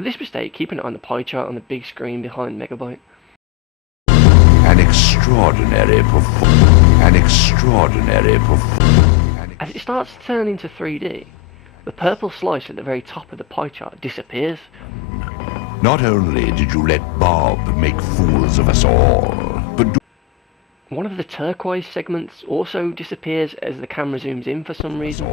For this mistake, keep an eye on the pie chart on the big screen behind Megabyte. An extraordinary performance. As it starts to turn into 3D, the purple slice at the very top of the pie chart disappears. Not only did you let Bob make fools of us all, but one of the turquoise segments also disappears as the camera zooms in for some reason.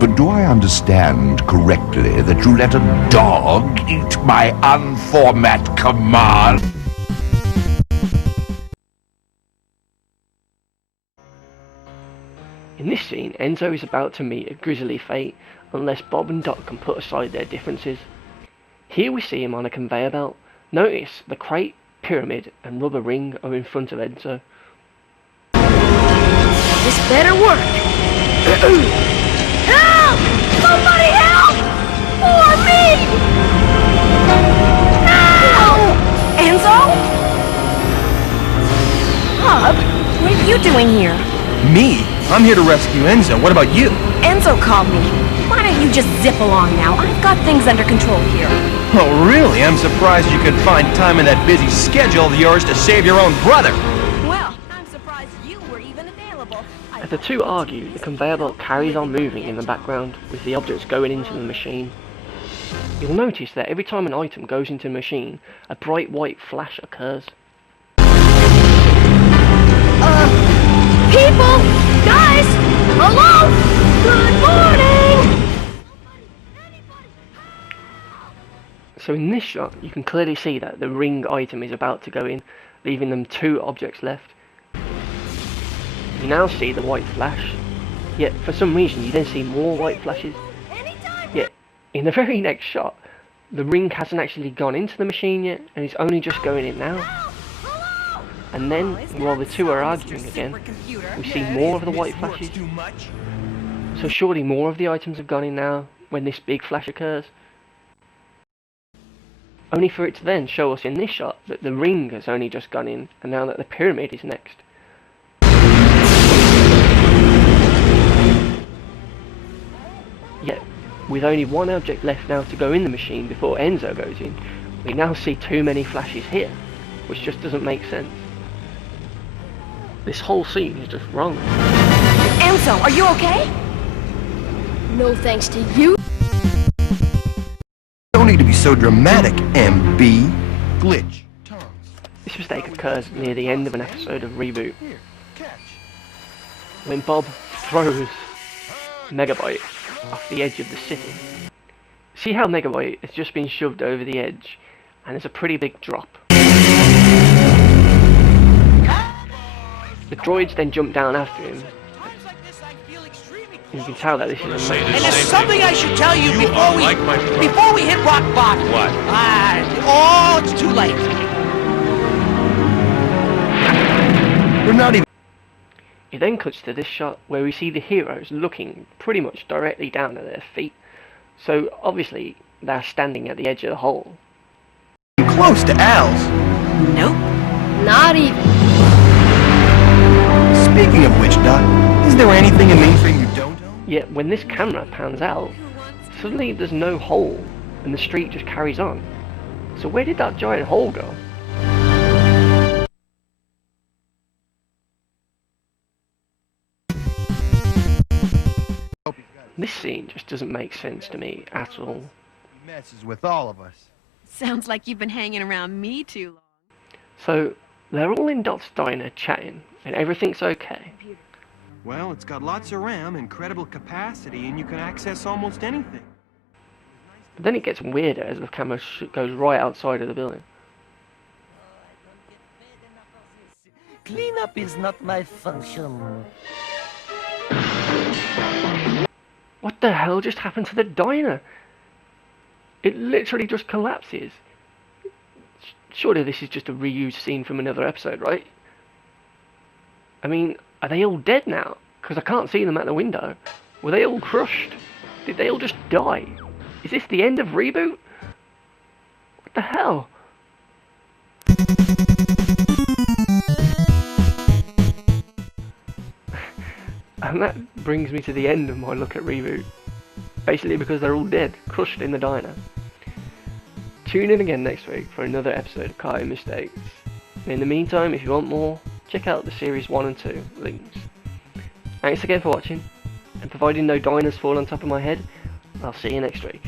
But do I understand correctly that you let a dog eat my unformat command? In this scene, Enzo is about to meet a grisly fate unless Bob and Doc can put aside their differences. Here we see him on a conveyor belt. Notice the crate, pyramid and rubber ring are in front of Enzo. This better work! Help! Somebody help! For me! Help! Enzo? Bob, what are you doing here? Me? I'm here to rescue Enzo. What about you? Enzo called me. Why don't you just zip along now? I've got things under control here. Oh, really? I'm surprised you could find time in that busy schedule of yours to save your own brother. Well, I'm surprised you were even available. As the two argue, the conveyor belt carries on moving in the background, with the objects going into the machine. You'll notice that every time an item goes into the machine, a bright white flash occurs. People! Guys! Hello! Good morning! So in this shot, you can clearly see that the ring item is about to go in, leaving them two objects left. You now see the white flash, yet for some reason you then see more white flashes. Yet, in the very next shot, the ring hasn't actually gone into the machine yet, and it's only just going in now. And then, while the two are arguing again, we see more of the white flashes. So surely more of the items have gone in now, when this big flash occurs. Only for it to then show us in this shot that the ring has only just gone in, and now that the pyramid is next. Yet, with only one object left now to go in the machine before Enzo goes in, we now see too many flashes here, which just doesn't make sense. This whole scene is just wrong. Enzo, are you okay? No thanks to you. Don't need to be so dramatic, MB. Glitch. This mistake occurs near the end of an episode of ReBOOT, when Bob throws Megabyte off the edge of the city. See how Megabyte has just been shoved over the edge, and there's a pretty big drop. The droids then jump down after him. And you can tell that this is a And there's something I should tell you before we hit rock bottom. What? Oh, it's too late. We're not even... It then cuts to this shot where we see the heroes looking pretty much directly down at their feet. So obviously they're standing at the edge of the hole. close to Al's. Nope. Not even. Speaking of which, Doc, is there anything in mainframe you don't own? Yet when this camera pans out, suddenly there's no hole and the street just carries on. So where did that giant hole go? This scene just doesn't make sense to me at all. He messes with all of us. Sounds like you've been hanging around me too long. So they're all in Dot's diner chatting and everything's okay. Well, it's got lots of RAM, incredible capacity, and you can access almost anything. But then it gets weirder as the camera goes right outside of the building. Cleanup is not my function. What the hell just happened to the diner? It literally just collapses. Surely this is just a reused scene from another episode, right? I mean, are they all dead now? Because I can't see them at the window. Were they all crushed? Did they all just die? Is this the end of ReBOOT? What the hell? And that brings me to the end of my look at ReBOOT. Basically because they're all dead, crushed in the diner. Tune in again next week for another episode of Cartoon Mistakes. In the meantime, if you want more, check out the series 1 and 2 links. Thanks again for watching, and providing no diners fall on top of my head, I'll see you next week.